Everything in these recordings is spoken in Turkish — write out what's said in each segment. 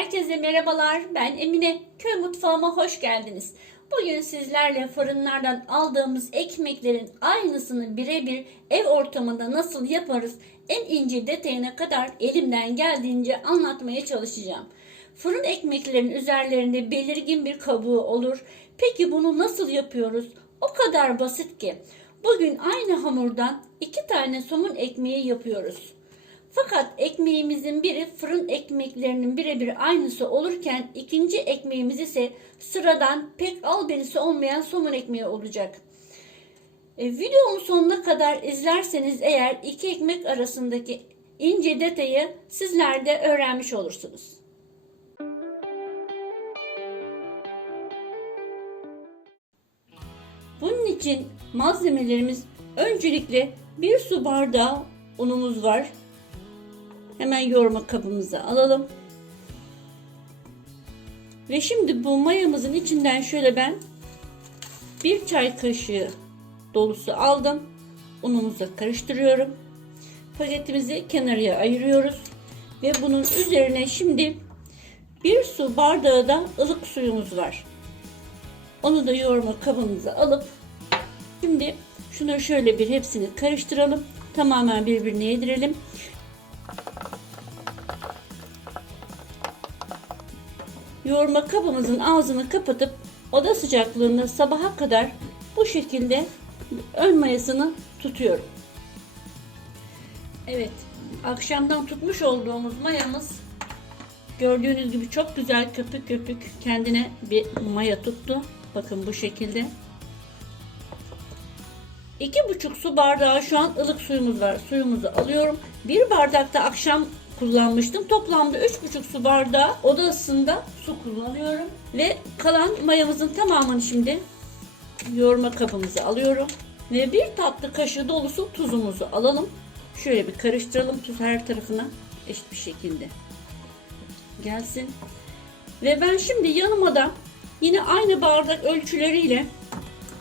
Herkese merhabalar. Ben Emine. Köy mutfağıma hoş geldiniz. Bugün sizlerle fırınlardan aldığımız ekmeklerin aynısını birebir ev ortamında nasıl yaparız en ince detayına kadar elimden geldiğince anlatmaya çalışacağım. Fırın ekmeklerin üzerlerinde belirgin bir kabuğu olur. Peki bunu nasıl yapıyoruz? O kadar basit ki. Bugün aynı hamurdan iki tane somun ekmeği yapıyoruz. Fakat ekmeğimizin biri fırın ekmeklerinin birebir aynısı olurken ikinci ekmeğimiz ise sıradan pek albenisi olmayan somun ekmeği olacak. E, videomun sonuna kadar izlerseniz eğer iki ekmek arasındaki ince detayı sizler de öğrenmiş olursunuz. Bunun için malzemelerimiz öncelikle bir su bardağı unumuz var. Hemen yoğurma kabımıza alalım. Ve şimdi bu mayamızın içinden şöyle ben bir çay kaşığı dolusu aldım. Unumuza karıştırıyorum. Paketimizi kenarıya ayırıyoruz. Ve bunun üzerine şimdi bir su bardağı da ılık suyumuz var. Onu da yoğurma kabımıza alıp şimdi şunu şöyle bir hepsini karıştıralım. Tamamen birbirine yedirelim. Yoğurma kabımızın ağzını kapatıp oda sıcaklığında sabaha kadar bu şekilde ön mayasını tutuyorum. Evet, akşamdan tutmuş olduğumuz mayamız gördüğünüz gibi çok güzel köpük köpük kendine bir maya tuttu. Bakın bu şekilde. İki buçuk su bardağı şu an ılık suyumuz var. Suyumuzu alıyorum. Bir bardakta akşam kullanmıştım. Toplamda 3,5 su bardağı oda ısısında su kullanıyorum. Ve kalan mayamızın tamamını şimdi yoğurma kabımıza alıyorum. Ve bir tatlı kaşığı dolusu tuzumuzu alalım. Şöyle bir karıştıralım tuz her tarafına eşit bir şekilde gelsin. Ve ben şimdi yanıma da yine aynı bardak ölçüleriyle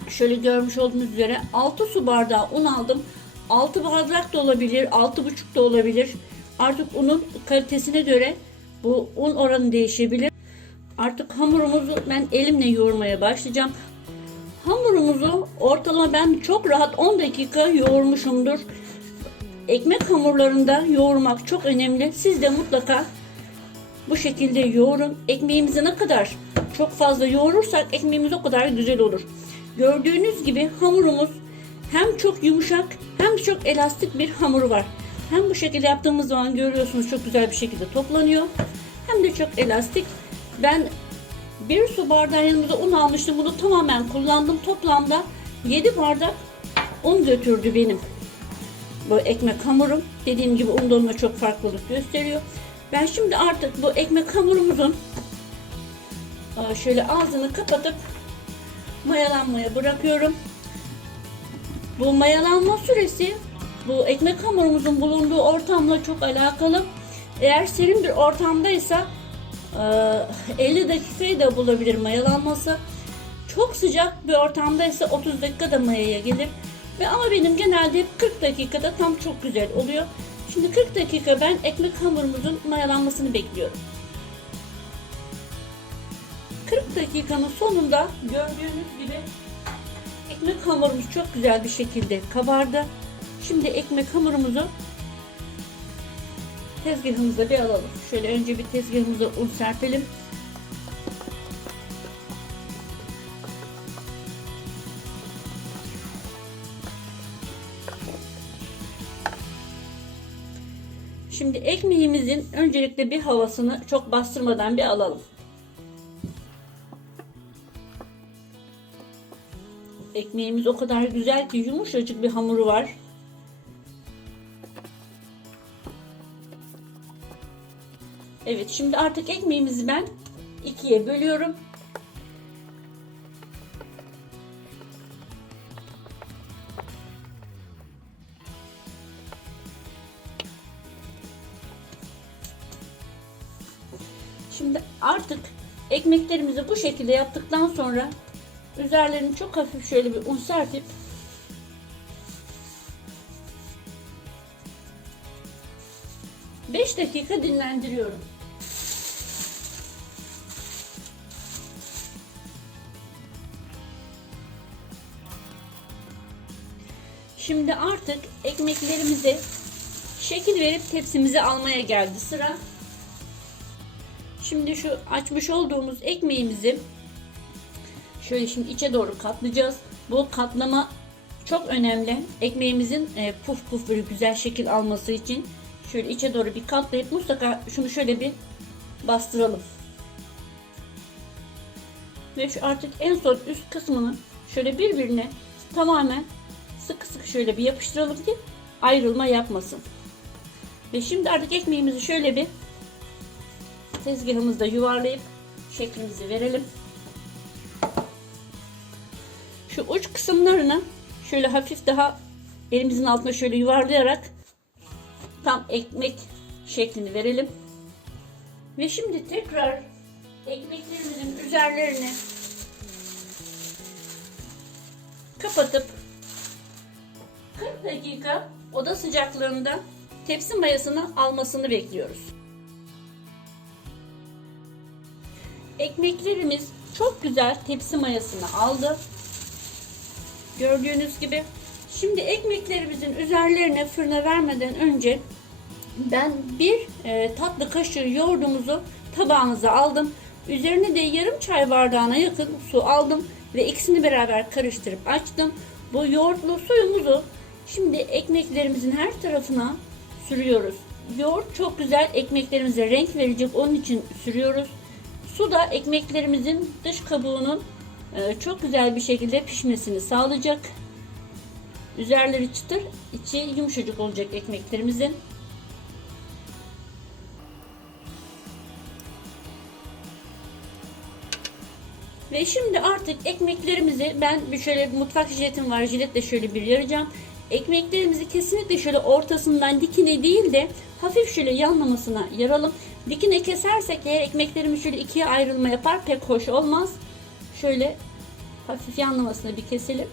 şöyle görmüş olduğunuz üzere 6 su bardağı un aldım. 6 bardak da olabilir, 6,5 da olabilir. Artık unun kalitesine göre bu un oranı değişebilir. Artık hamurumuzu ben elimle yoğurmaya başlayacağım. Hamurumuzu ortalama ben çok rahat 10 dakika yoğurmuşumdur. Ekmek hamurlarında yoğurmak çok önemli. Siz de mutlaka bu şekilde yoğurun. Ekmeğimizi ne kadar çok fazla yoğurursak ekmeğimiz o kadar güzel olur. Gördüğünüz gibi hamurumuz hem çok yumuşak hem çok elastik bir hamuru var. Hem bu şekilde yaptığımız zaman görüyorsunuz çok güzel bir şekilde toplanıyor. Hem de çok elastik. Ben bir su bardağı yanımıza un almıştım. Bunu tamamen kullandım. Toplamda 7 bardak un götürdü benim. Bu ekmek hamurum. Dediğim gibi un dolma çok farklılık gösteriyor. Ben şimdi artık bu ekmek hamurumuzun şöyle ağzını kapatıp mayalanmaya bırakıyorum. Bu mayalanma süresi bu ekmek hamurumuzun bulunduğu ortamla çok alakalı. Eğer serin bir ortamdaysa 50 dakikayı da bulabilir mayalanması. Çok sıcak bir ortamdaysa 30 dakikada mayaya gelir. Ve ama benim genelde 40 dakikada tam çok güzel oluyor. Şimdi 40 dakika ben ekmek hamurumuzun mayalanmasını bekliyorum. 40 dakikanın sonunda gördüğünüz gibi ekmek hamurumuz çok güzel bir şekilde kabardı. Şimdi ekmek hamurumuzu tezgahımıza bir alalım. Şöyle önce bir tezgahımıza un serpelim. Şimdi ekmeğimizin öncelikle bir havasını çok bastırmadan bir alalım. Ekmeğimiz o kadar güzel ki yumuşacık bir hamuru var. Evet şimdi artık ekmeğimizi ben ikiye bölüyorum. Şimdi artık ekmeklerimizi bu şekilde yaptıktan sonra üzerlerini çok hafif şöyle bir un serpip Beş dakika dinlendiriyorum. Şimdi artık ekmeklerimizi şekil verip tepsimize almaya geldi sıra. Şimdi şu açmış olduğumuz ekmeğimizi şöyle şimdi içe doğru katlayacağız. Bu katlama çok önemli. Ekmeğimizin e, puf puf böyle güzel şekil alması için şöyle içe doğru bir katlayıp mutlaka şunu şöyle bir bastıralım. Ve şu artık en son üst kısmını şöyle birbirine tamamen sıkı sıkı şöyle bir yapıştıralım ki ayrılma yapmasın. Ve şimdi artık ekmeğimizi şöyle bir tezgahımızda yuvarlayıp şeklimizi verelim. Şu uç kısımlarını şöyle hafif daha elimizin altına şöyle yuvarlayarak tam ekmek şeklini verelim. Ve şimdi tekrar ekmeklerimizin üzerlerini kapatıp 40 dakika oda sıcaklığında tepsi mayasını almasını bekliyoruz. Ekmeklerimiz çok güzel tepsi mayasını aldı. Gördüğünüz gibi. Şimdi ekmeklerimizin üzerlerine fırına vermeden önce ben bir e, tatlı kaşığı yoğurdumuzu tabağınıza aldım. Üzerine de yarım çay bardağına yakın su aldım ve ikisini beraber karıştırıp açtım. Bu yoğurtlu suyumuzu şimdi ekmeklerimizin her tarafına sürüyoruz. Yoğurt çok güzel ekmeklerimize renk verecek onun için sürüyoruz. Su da ekmeklerimizin dış kabuğunun e, çok güzel bir şekilde pişmesini sağlayacak. Üzerleri çıtır, içi yumuşacık olacak ekmeklerimizin. Ve şimdi artık ekmeklerimizi ben bir şöyle mutfak jiletim var. Jiletle şöyle bir yaracağım. Ekmeklerimizi kesinlikle şöyle ortasından dikine değil de hafif şöyle yanlamasına yaralım. Dikine kesersek eğer ekmeklerimiz şöyle ikiye ayrılma yapar pek hoş olmaz. Şöyle hafif yanlamasına bir keselim.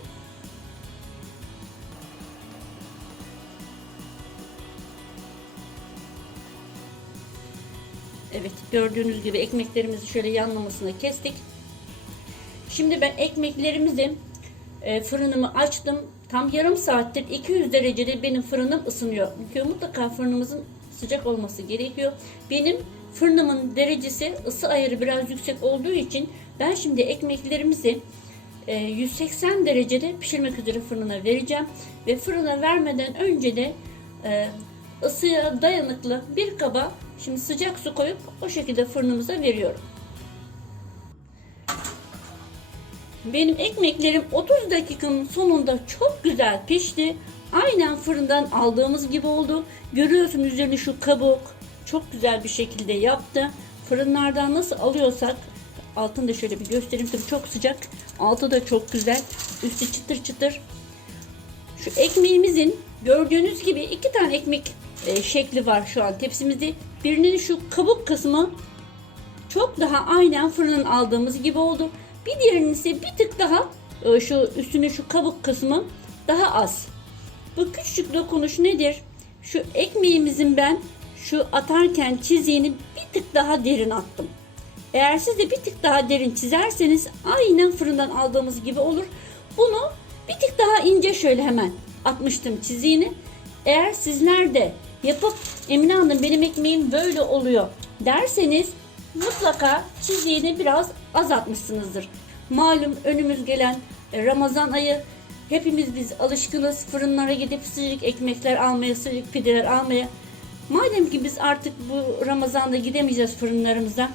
Evet gördüğünüz gibi ekmeklerimizi şöyle yanlamasına kestik. Şimdi ben ekmeklerimizi e, fırınımı açtım. Tam yarım saattir 200 derecede benim fırınım ısınıyor. Çünkü mutlaka fırınımızın sıcak olması gerekiyor. Benim fırınımın derecesi ısı ayarı biraz yüksek olduğu için ben şimdi ekmeklerimizi e, 180 derecede pişirmek üzere fırına vereceğim. Ve fırına vermeden önce de e, ısıya dayanıklı bir kaba şimdi sıcak su koyup o şekilde fırınımıza veriyorum. Benim ekmeklerim 30 dakikanın sonunda çok güzel pişti. Aynen fırından aldığımız gibi oldu. Görüyorsun üzerine şu kabuk çok güzel bir şekilde yaptı. Fırınlardan nasıl alıyorsak altını da şöyle bir göstereyim. Tabii çok sıcak. Altı da çok güzel. Üstü çıtır çıtır. Şu ekmeğimizin gördüğünüz gibi iki tane ekmek e, şekli var şu an tepsimizde. Birinin şu kabuk kısmı çok daha aynen fırından aldığımız gibi oldu. Bir diğerinin ise bir tık daha e, şu üstüne şu kabuk kısmı daha az. Bu küçük dokunuş nedir? Şu ekmeğimizin ben şu atarken çiziğini bir tık daha derin attım. Eğer siz de bir tık daha derin çizerseniz aynen fırından aldığımız gibi olur. Bunu bir tık daha ince şöyle hemen atmıştım çiziğini. Eğer sizler de yapıp Emine Hanım benim ekmeğim böyle oluyor derseniz mutlaka çiziğini biraz azaltmışsınızdır. Malum önümüz gelen e, Ramazan ayı hepimiz biz alışkınız fırınlara gidip sıcak ekmekler almaya, sıcak pideler almaya. Madem ki biz artık bu Ramazan'da gidemeyeceğiz fırınlarımıza,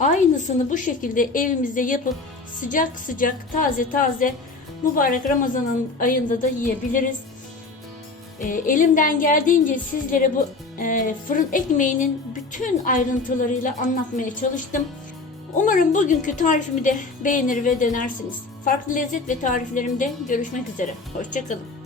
aynısını bu şekilde evimizde yapıp sıcak sıcak, taze taze mübarek Ramazan'ın ayında da yiyebiliriz. E, elimden geldiğince sizlere bu e, fırın ekmeğinin bütün ayrıntılarıyla anlatmaya çalıştım. Umarım bugünkü tarifimi de beğenir ve denersiniz. Farklı lezzet ve tariflerimde görüşmek üzere. Hoşçakalın.